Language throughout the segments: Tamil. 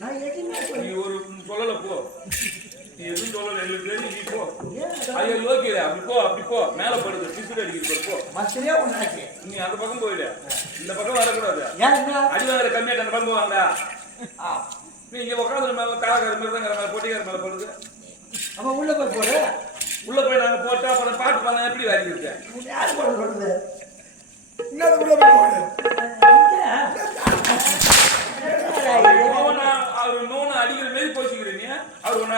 நீ ஒரு சொல்லல போ. நீ எதுவும் சொல்லல தெரியும் நீ போ. ஐயோ லோக்கில அப்படி போ அப்படி போ. மேல படுது பிசுறு அடிக்கிறது போ. ஒண்ணாச்சு. நீ அந்த பக்கம் போயிடு. இந்த பக்கம் வரக்கூடாது? அடி வாங்குற கம்மியாட்ட அந்த பக்கம் வாங்க நீ இங்க உட்காந்து மேல காலக்கார மிருதங்கிற மேல பொட்டிக்கார மேல படுது. அப்ப உள்ள போய் போடு. உள்ள போய் நாங்க போட்டா அப்புறம் பாட்டு பாடம் எப்படி வாங்கி இருக்க உன்னை யார் போட சொல்றது? என்ன கூட போய் போடு இங்க. என்னடா இது? நோனா அவர் நோனா அடிக்கிற மாரி போச்சுக்கிறீங்க அவர் ஒன்னு அச்சாரு இப்ப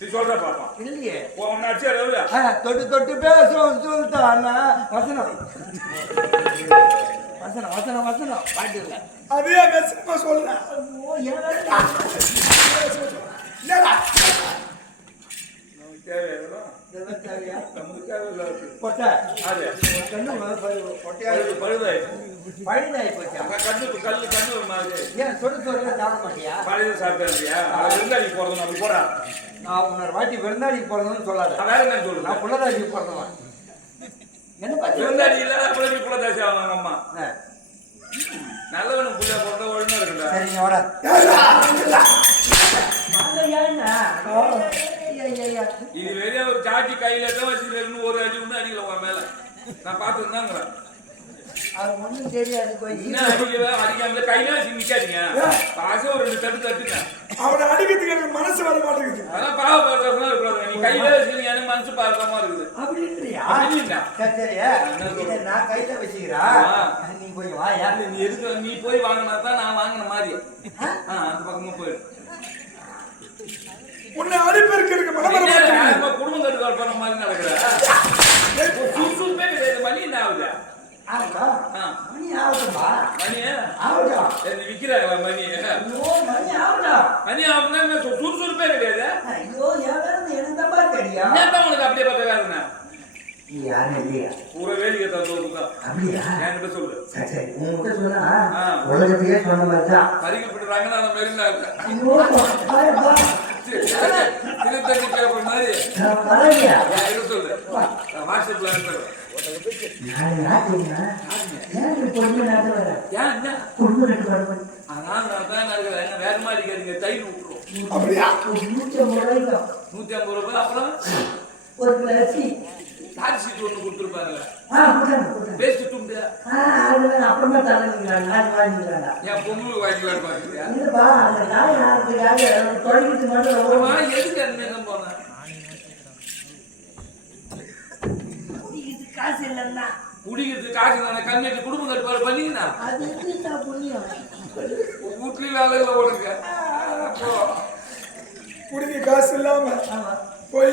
நீ சொல்ற பாப்பா. இல்லையே. அச்சாரு அவரு ஆ, தொட்டு தொட்டு பேசும் சுல்தானா. வசனம். வசனம் வசனம் வசனம். பாட்டு இல்ல. அதே மெசேஜ் சொல்றேன்? என்னடா? தேவையா வாட்டி விருந்தாளிக்கு பிறந்தவன்னு சொல்லாத. நான் வேற என்ன சொல்றேன் நான் புள்ளதாச்சிக்கு பிறந்தவன் என்ன பத்தி இருந்தாடி இல்ல அப்புறம் புள்ள தாசி ஆகணும் அம்மா ஆ, நல்லவனுக்கு புள்ள பிறந்தா ஒழுங்கா இருக்குடா. சரிங்க வாடா. இது வெளியே ஒரு சாட்டி கையில தான் வச்சுக்கிறேன்னு ஒரு அடி ஒண்ணு அடிக்கல உன் மேல. நான் பார்த்துருந்தாங்கிறேன் அது ஒண்ணும் தெரியாது கொஞ்சம் என்ன அடிக்காமல கையில வச்சு நிக்காதீங்க. காசு ஒரு ரெண்டு தட்டு தட்டுங்க. அவனை அடிக்கிறதுக்கு எனக்கு மனசு வர மாட்டேங்குது. அதான் பாவப்படுறதுனா இருக்கக்கூடாது நீ கையில வச்சுக்கிறீங்க எனக்கு மனசு பார்க்காம இருக்குது. அப்படின்றியா? அப்படின்னா? சரி, சரி. என்ன சொல்ற? இதை நான் கையில வச்சுக்கிறேன். நீ போய் வாயா. நீ எதுக்கு நீ போய் வாங்கினா தான் நான் வாங்கின மாதிரி. அந்த பக்கமா போயிடு. உன்னை அடிப்பெருக்கிறதுக்கு மனம் வர என்ன, மாட்டேங்குது இப்ப குடும்பம் கட்டுக்கால் பண்ண மாதிரி நடக்குற? சுறுசுறுப்பே கிடையாது மணி என்ன ஆகுது? மணி ஆகட்டும்பா. மணி? ஆகட்டும். சரி, விக்கிறாங்களா மணி? மணி ஆகட்டும். மணி ஆகுதுன்னா சுறுசுறுப்பே கிடையாது ஐயோ, வேலை எனக்கு தான்ப்பா தெரியும். என்னதான் உனக்கு அப்படியே பார்த்த யாரும் தான். ஆ. உலகத்தையே சொன்ன மாதிரி தான். இருபத்தஞ்சு பேப்பர் மாதிரி. சொல்றேன் வாட்ஸ்அப்ல அனுப்புறேன். வேற மாதிரி கேளுங்க. நூத்தி ஐம்பது ரூபாய் அப்புறம்? ஒரு டாக்ஸ் சீட் ஒன்று கொடுத்தாங்க. பேஸ்ட் துண்டு. அப்புறமா. என் பொங்கலுக்கு வாங்கிக்கலாம் பாக்குறியா? இல்லப்பா, அந்த நாய் மட்டும் எதுக்கு என்ன போனேன் காசு இல்லைன்னா. குடிக்கிறதுக்கு காசு நான் கம்மியாட்டு குடும்பம் கட்டுப்பாடு பண்ணீங்கன்னா? அது எப்படிப்பா புண்ணியம்? வீட்லயும் வேலை இல்லை உனக்கு குடிக்க காசு இல்லாம போய்?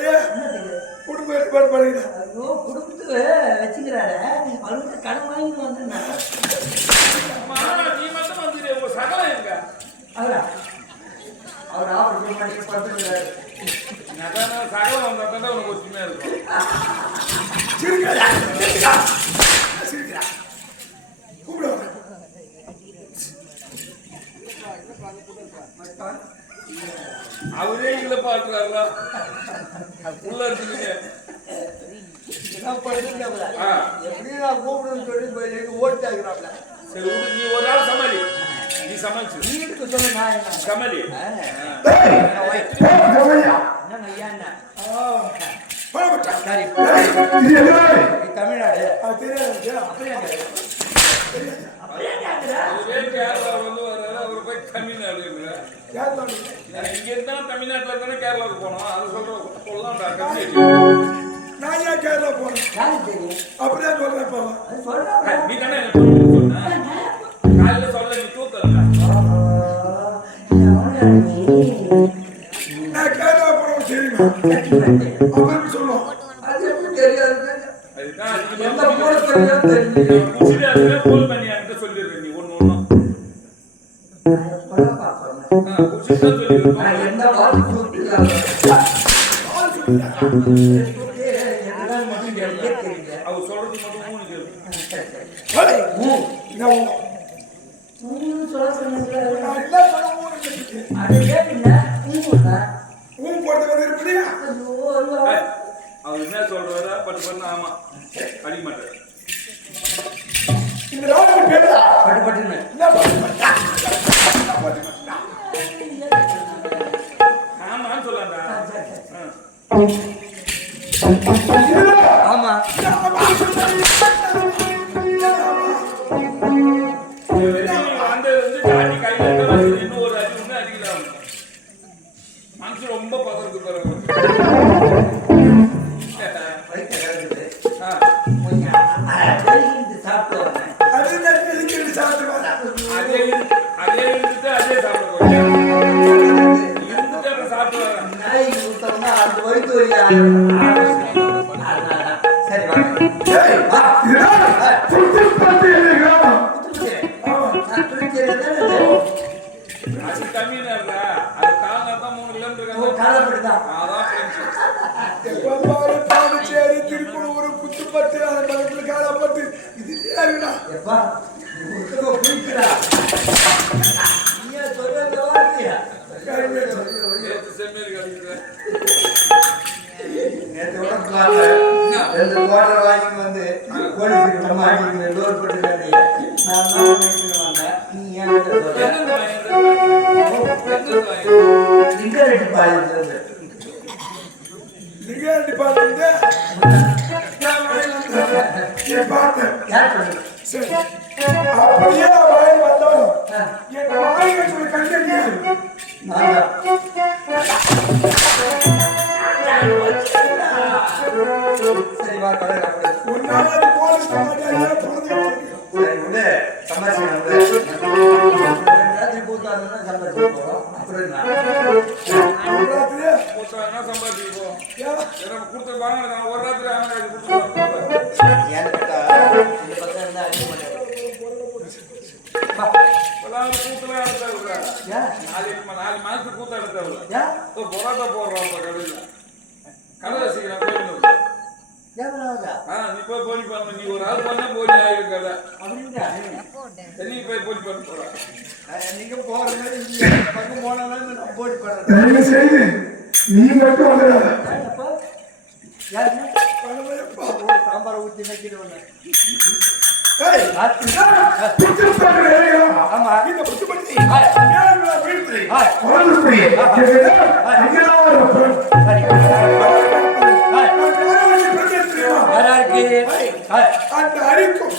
குடும்ப ஏற்பாடு பண்ணிக்கிட்டேன் ஐயோ கொடுத்து வச்சுக்கிறாரு. அவர்கிட்ட கடன் வாங்கிட்டு வந்தேன் நீ மட்டும் வந்துடு உங்க சகலம் எங்க? அவரா? அவர்? ஆபரேஷன் பண்ணி படுத்துக்கிறாரு சகலம் வந்தா தான் உனக்கு ஒற்றுமையா இருக்கும். அவரே. இல்ல பாட்டுறாருல உள்ள இருக்குதுங்க நான் ஆ, எப்படி நான் கூப்பிடுன்னு சொல்லி போய் எங்க ஓட்டாக்குறாப்ல சரி விடு, நீ ஒரு ஆள் சமாளி நீ சமாளிச்சு வீட்டுக்கு சொல்ல நான் என்ன சமாளி ஐயா என்ன சரி தமிழ்நாடு அப்படியே இங்க இருந்தா தமிழ்நாட்டுல தானே கேரளாவுக்கு போனோம் அது சொல்ற சொல்லலாம்டா கம்மி நான் ஏன் கேரளா யாருக்கு தெரியும் அப்படியே சொல்றேன் இப்போ அது சொல்றாங்க நீ தானே எனக்கு சொல்லணும்னு சொன்ன காலையில சொல்ல நீ தூக்கல நான் கேரளா போனோம் தெரியுமா? அப்புறம் சொல்லுவோம் அதுதான் எந்த அதுக்கு அவர் என்ன சொல்றாரா? பட்டு பண்ண ஆமா. அடிக்க மாட்டாரு. இந்த ராணுவ பேரா பட்டு பட்டுன்னு. மனசு ரொம்ப பாருங்க. அது அதே இருந்துட்டு அதே நாய் வலி அதனால சரி வாங்க ஃப்ரெண்ட்ஸ் எப்ப பாரு பாண்டிச்சேரி திருப்பூர் புத்துப்பட்டு அந்த பக்கத்துல காலப்பட்டு இது ஏறுடா எப்பா நேற்று கூட ரெண்டு குவார்டர் வாங்கி வந்து போலீஸுக்கு நம்ம அடிக்கிற லோன் போட்டுக்காதே நான் வந்தேன். நீ ஏன் சொல்ற? எங்க சிகரெட் பாலில் டிபார்ட்மெண்ட் அப்படியே வந்தாலும் என் உன்னால போலீஸ் சம்பாதிச்சு சம்பாதிச்சு நாலு மாதத்துக்கு கூத்த எடுத்தா விடுறா போடுறோம் இப்போ கடையில் கடை நீ போய் போலி பண்ண நீ ஒரு ஆள் பண்ணா போலி ஆயிரும் கடை நீ போய் போலி பண்ண போற நீங்க போற மாதிரி பக்கம் போனாலும் மட்டும் சாம்பாரை ஊற்றி நினைக்கிறவங்க ஆமா. இதை புத்தி அந்த அறிக்கும்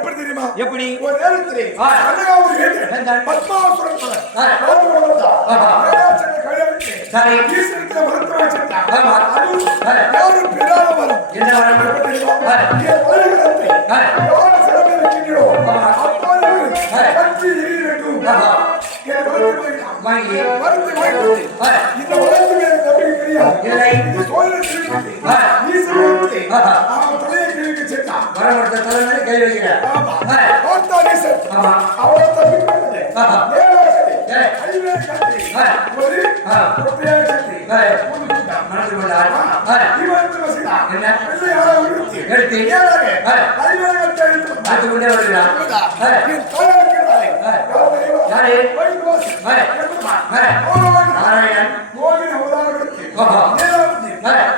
எப்படி தெரியுமா? எப்படி? ஒரு நேரத்தில் பத்மாசுரன் கல்யாணத்தில் மருத்துவ ಅವಳ ತಪ್ಪಿಕೊಂಡರೆ ಏಳು ಶಕ್ತಿ ಐದು ಶಕ್ತಿ ಒಂದು ಪ್ರತ್ಯೇಕ ಶಕ್ತಿ ಒಂದು ನಾರಾಯಣ್ ಮೋಗಿನ ಉದಾಹರಣೆ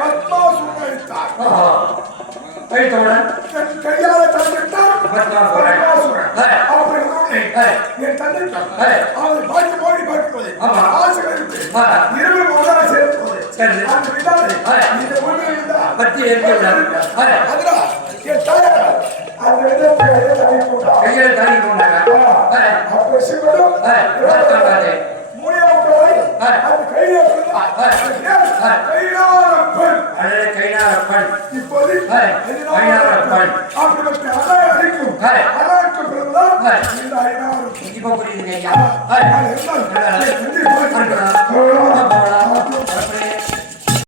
ಪದ್ಮಾಸೂರ ಇರ್ತಾರೆ ಕೈಯಾಳ ತಂದಿರ್ತಾರೆ ಪದ್ಮಾಸೂರ என் தந்தை அவனை பார்த்து போடி பார்க்கும்போது ஆசைகளுக்கு இருவரும் ஒன்றாக சேர்ந்து போது அந்த விடாது. தாயார் அந்த கையில் தாங்கி போனார்